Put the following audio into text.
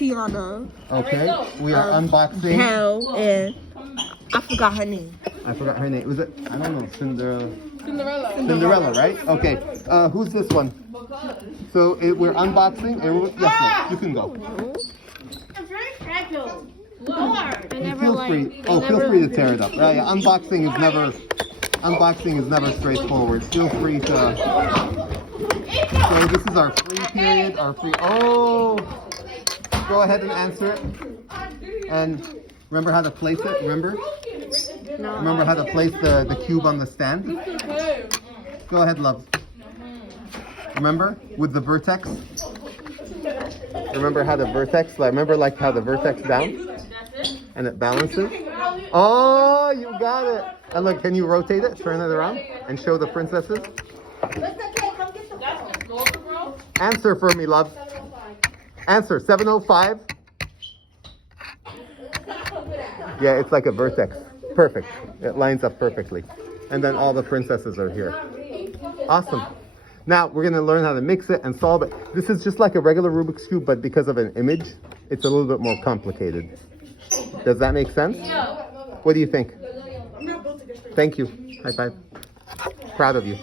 Tiana, Okay, we are unboxing. Hell, and I forgot her name. I forgot her name. Was it? I don't know. Cinderella, right? Okay. Who's this one? So we're unboxing. Yes, no, you can go. It's very fragile. Lord. Feel free to tear it up. Yeah, unboxing is never straightforward. Feel free to. So this is our free period. Oh, go ahead and answer it. And remember how to place it. Remember how to place the cube on the stand. Go ahead, love. Remember with the vertex. Remember how the vertex. Remember how the vertex down. And it balances. Oh, you got it. And look, can you rotate it? Turn it around and show the princesses. Answer for me, love. Answer, 705. Yeah, it's like a vertex. Perfect. It lines up perfectly. And then all the princesses are here. Awesome. Now, we're going to learn how to mix it and solve it. This is just like a regular Rubik's Cube, but because of an image, it's a little bit more complicated. Does that make sense? What do you think? Thank you. High five. Proud of you.